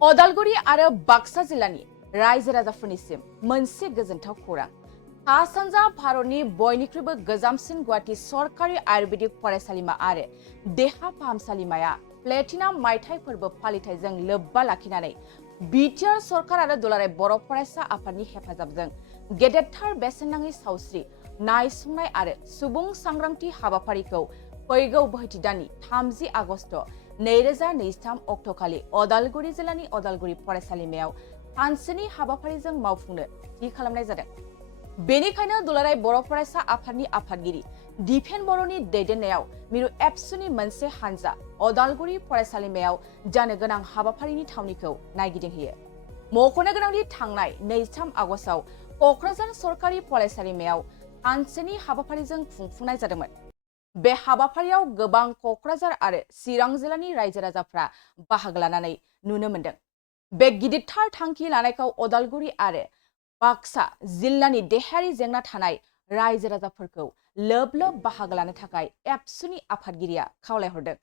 अदालगुरि आरो बाक्सा जिल्लानि रायजो राजाफोरनिसिम मोनसे गोजोनथाव खौरां। सा सानजा भारतनि बयनिख्रुइबो गोजामसिन गुवाहाटी सरकारि आयुर्वेदिक फरायसालिमा आरो देहा फाहामसालिमाया प्लेटिनाम मायथाइ फोरबो फालिथायजों लोब्बा लाखिनानै बिटिआर सरकार आरो दुलाराय बर' फरायसा आफादनि हेफाजाबजों गेदेरथार बेसेन नाङै सावस्रि नायसंनाय आरो सुबुं सांग्रांथि हाबाफारिखौ फैगौ बोहैथि दाननि 30 आगस्ट 2023 अक्ट'खालि अदालगुरि जिल्लानि अदालगुरि फरायसालिमायाव सानसेनि हाबाफारिजों मावफुंनो थि खालामनाय जादों। बेनिखायनो दुलाराय बर' फरायसा आफादनि आफादगिरि दिपेन बर'नि दैदेननायाव मिरु एबसुनि मोनसे हानजा अदालगुरि फरायसालिमायाव जानो गोनां हाबाफारिनि थावनिखौ नायगिदिंहैयो। मख'नो गोनांदि थांनाय 23 आगस्टआव क'क्राझार सरकारि फरायसालिमायाव सानसेनि हाबाफारिजों खुंफुंनाय जादोंमोन। बे हाबाफारियाव गोबां क'क्राझार आरो चिरां जिल्लानि रायजो राजाफ्रा बाहागो लानानै नुनो मोन्दों। बे गिदिरथार थांखि लानायखौ अदालगुरि आरो बाक्सा जिल्लानि देहायारि जेंना थानाय रायजो राजाफोरखौ लोब लोब बाहागो लानो थाखाय एबसुनि आफादगिरिया खावलायहरदों।